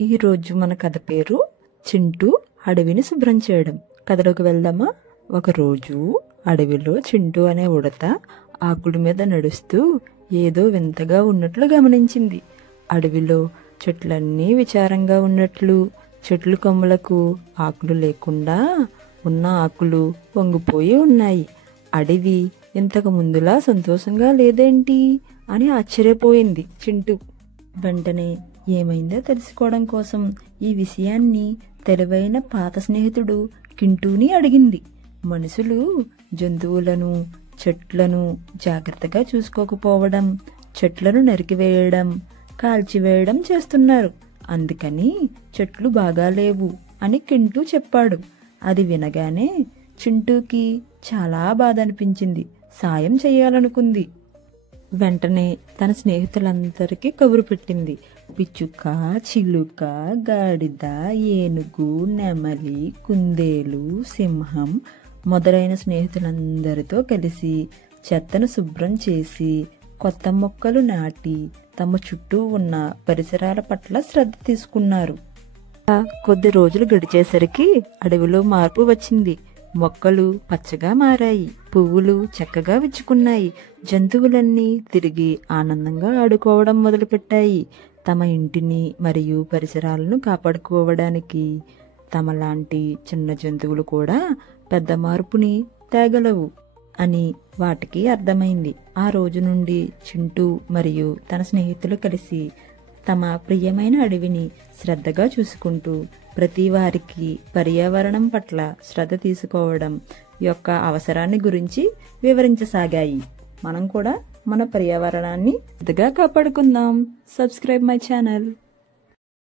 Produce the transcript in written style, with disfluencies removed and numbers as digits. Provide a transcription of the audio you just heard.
ఈరోజు మన కథ పేరు చింటూ అడవిని శుభ్రం చేయడం. కథలోకి వెళ్దామా? ఒకరోజు అడవిలో చింటూ అనే ఉడత ఆకుల మీద నడుస్తూ ఏదో వింతగా ఉన్నట్లు గమనించింది. అడవిలో చెట్లన్నీ విచారంగా ఉన్నట్లు, చెట్లు కొమ్మలకు ఆకులు లేకుండా ఉన్న ఆకులు వంగిపోయి ఉన్నాయి. అడవి ఇంతకు ముందులా సంతోషంగా లేదేంటి అని ఆశ్చర్యపోయింది చింటూ. వెంటనే ఏమైందో తెలుసుకోవడం కోసం ఈ విషయాన్ని తెలివైన పాత స్నేహితుడు కింటూని అడిగింది. మనుషులు జంతువులను, చెట్లను జాగ్రత్తగా చూసుకోకపోవడం, చెట్లను నరికివేయడం, కాల్చివేయడం చేస్తున్నారు. అందుకని చెట్లు బాగా లేవు అని కింటూ చెప్పాడు. అది వినగానే చింటూకి చాలా బాధ అనిపించింది. సాయం చేయాలనుకుంది. వెంటనే తన స్నేహితులందరికీ కబురు పెట్టింది. పిచ్చుక, చిలుక, గాడిద, ఏనుగు, నెమలి, కుందేలు, సింహం మొదలైన స్నేహితులందరితో కలిసి చెత్తను శుభ్రం చేసి కొత్త మొక్కలు నాటి తమ చుట్టూ ఉన్న పరిసరాల పట్ల శ్రద్ధ తీసుకున్నారు. కొద్ది రోజులు గడిచేసరికి అడవిలో మార్పు వచ్చింది. మొక్కలు పచ్చగా మారాయి, పువ్వులు చక్కగా విచ్చుకున్నాయి, జంతువులన్నీ తిరిగి ఆనందంగా ఆడుకోవడం మొదలుపెట్టాయి. తమ ఇంటిని మరియు పరిసరాలను కాపాడుకోవడానికి తమలాంటి చిన్న జంతువులు కూడా పెద్ద మార్పుని తేగలవు అని వాటికి అర్థమైంది. ఆ రోజు నుండి చింటూ మరియు తన స్నేహితులు కలిసి తమ ప్రియమైన అడవిని శ్రద్ధగా చూసుకుంటూ ప్రతి వారికి పర్యావరణం పట్ల శ్రద్ధ తీసుకోవడం యొక్క అవసరాన్ని గురించి వివరించసాగాయి. మనం కూడా మన పర్యావరణాన్ని శ్రద్ధగా కాపాడుకుందాం. Subscribe my channel.